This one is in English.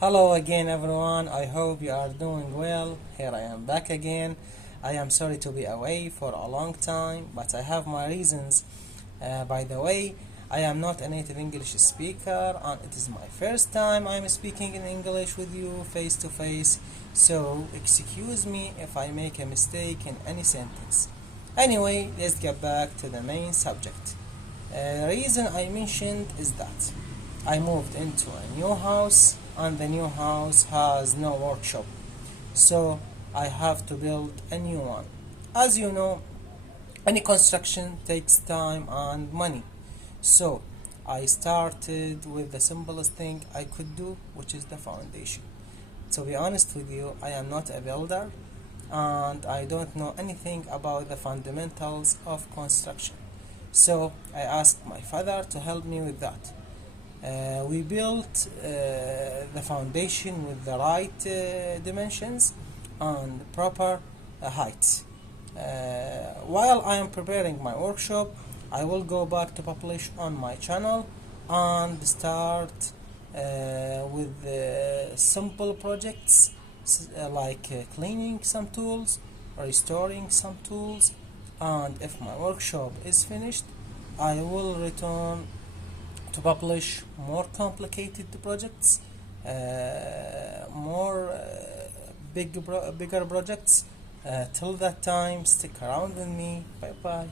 Hello again, everyone. I hope you are doing well. Here I am back again. I am sorry to be away for a long time, but I have my reasons. By the way, I am not a native English speaker, and it is my first time I am speaking in English with you face to face, so excuse me if I make a mistake in any sentence. Anyway, let's get back to the main subject. The reason I mentioned is that I moved into a new house and the new house has no workshop, so I have to build a new one. As you know, any construction takes time and money, so I started with the simplest thing I could do, which is the foundation. To be honest with you, I am not a builder and I don't know anything about the fundamentals of construction. So I asked my father to help me with that. We built the foundation with the right dimensions and proper height. While I am preparing my workshop, I will go back to publish on my channel and start with simple projects like cleaning some tools, restoring some tools, and if my workshop is finished, I will return to publish more complicated projects, more bigger projects. Till that time, stick around with me. Bye bye.